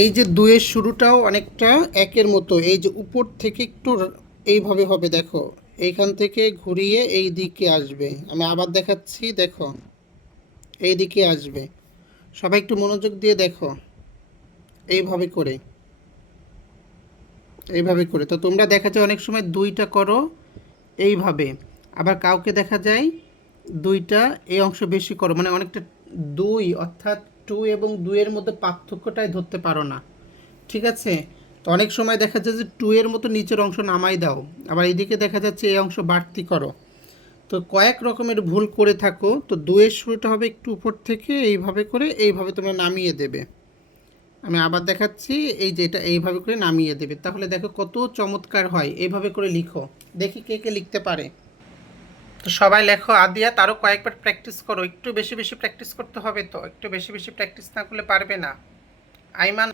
এই যে দুয়ের শুরুটাও অনেকটা একের মতো, এই যে উপর থেকে একটু এইভাবে হবে, দেখো। এইখান থেকে ঘুরিয়ে এই দিকে আসবে। আমি আবার দেখাচ্ছি, দেখো। এই দিকে আসবে। সবাই একটু মনোযোগ দিয়ে দেখো। এইভাবে করে। এইভাবে করে। তো তোমরা দেখা যায় অনেক সময় দুইটা করো এইভাবে। আবার কাউকে দেখা যায় দুইটা এই অংশ বেশি করো। মানে অনেকটা দুই, অর্থাৎ টু এবং দুইয়ের মধ্যে পার্থক্যটাই ধরতে পারো না। ঠিক আছে? তো অনেক সময় দেখা যায় যে টু এর মতো নিচের অংশ নামাই দাও, আবার এইদিকে দেখা যাচ্ছে এই অংশ বাড়তি করো। তো কয়েক রকমের ভুল করে থাকো, তো দুয়ের শুরুটা হবে একটু উপর থেকে, এইভাবে করে, এইভাবে তোমরা নামিয়ে দেবে। আমি আবার দেখাচ্ছি, এই যে এটা এইভাবে করে নামিয়ে দেবে। তাহলে দেখো কত চমৎকার হয়, এইভাবে করে লিখো। দেখি কে কে লিখতে পারে। তো সবাই লেখো, আদিয়া, তারও কয়েকবার প্র্যাকটিস করো। একটু বেশি বেশি প্র্যাকটিস করতে হবে তো, একটু বেশি বেশি প্র্যাকটিস না করলে পারবে না। আইমান,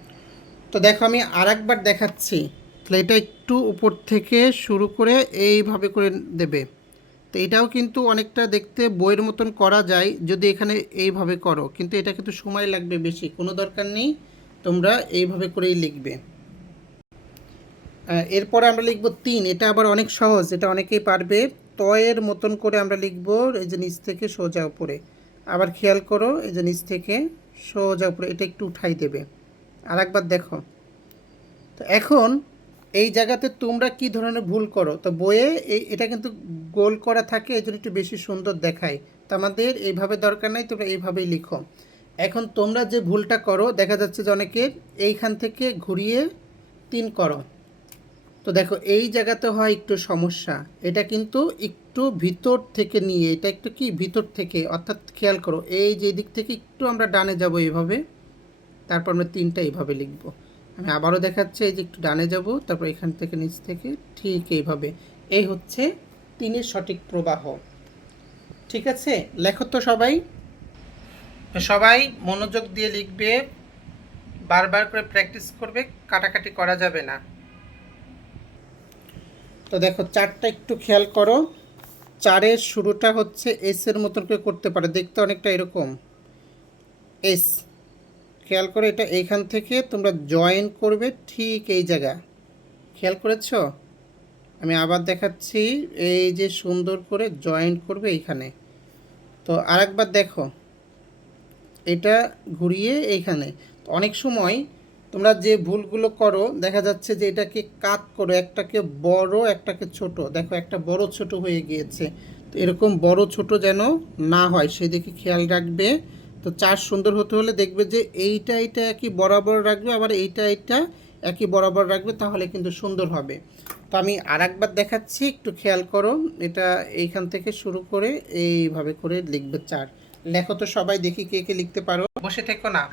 তো দেখো আমি আর একবার দেখাচ্ছি। তাহলে এটা একটু উপর থেকে শুরু করে এইভাবে করে দেবে। তো এটাও কিন্তু অনেকটা দেখতে বইয়ের মতন করা যায়, যদি এখানে এইভাবে করো। কিন্তু এটা কিন্তু সময় লাগবে বেশি, কোনো দরকার নেই। তোমরা এইভাবে করেই লিখবে। এরপরে আমরা লিখব তিন। এটা আবার অনেক সহজ, এটা অনেকেই পারবে। তয়ের মতন করে আমরা লিখব, এই যে নিচ থেকে সোজা উপরে। আবার খেয়াল করো, এই যে নিচ থেকে সোজা উপরে, এটা একটু উঠাই দেবে। আর একবার দেখো। তো এখন এই জায়গাতে তোমরা কি ধরনের ভুল করো? তো বইয়ে এই এটা কিন্তু গোল করা থাকে, এই জন্য একটু বেশি সুন্দর দেখায়। তো আমাদের এইভাবে দরকার নাই, তোমরা এইভাবেই লিখো। এখন তোমরা যে ভুলটা করো, দেখা যাচ্ছে যে অনেকের এইখান থেকে ঘুরিয়ে তিন করো। তো দেখো, এই জায়গাতে হয় একটু সমস্যা। এটা কিন্তু একটু ভিতর থেকে নিয়ে, এটা একটু কি? ভিতর থেকে, অর্থাৎ খেয়াল করো, এই যে দিক থেকে একটু আমরা ডানে যাব এইভাবে তারপর আমরা তিনটা এইভাবে লিখব। আমি আবারও দেখাচ্ছি, এই যে একটু ডানে যাব, তারপর এখান থেকে নিচ থেকে ঠিক এইভাবে। এই হচ্ছে তিনের সঠিক প্রবাহ। ঠিক আছে? লেখো তো সবাই। সবাই মনোযোগ দিয়ে লিখবে, বারবার করে প্র্যাকটিস করবে, কাটাকাটি করা যাবে না। তো দেখো চারটা একটু খেয়াল করো। চারের শুরুটা হচ্ছে এস এর মতন করে করতে পারে। দেখতে অনেকটা এরকম। এস খেয়াল করে এটা এইখান থেকে তোমরা জয়েন করবে ঠিক এই জায়গা। খেয়াল করেছ? আমি আবার দেখাচ্ছি এই যে সুন্দর করে জয়েন করবে এইখানে। তো আরেকবার দেখো। এটা ঘুরিয়ে এইখানে। অনেক সময় তোমরা যে ভুলগুলো করো, দেখা যাচ্ছে যে এটাকে কাত করো, একটাকে বড়, একটাকে ছোট। দেখো, একটা বড় ছোট হয়ে গিয়েছে। তো এরকম বড় ছোট যেন না হয় সেদিকে খেয়াল রাখবে। তো চার সুন্দর হতে হলে দেখবে যে এইটা এইটা একই বরাবর রাখবে, আবার এইটা এইটা একই বরাবর রাখবে, তাহলে কিন্তু সুন্দর হবে। তো আমি আর একবার দেখাচ্ছি, একটু খেয়াল করো। এটা এইখান থেকে শুরু করে এইভাবে করে লিখবে চার। লেখো তো সবাই, দেখি কে কে লিখতে পারো। বসে থেকো না।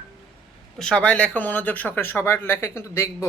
সবাই লেখো মনোযোগ সহকারে সবার লেখা কিন্তু দেখব।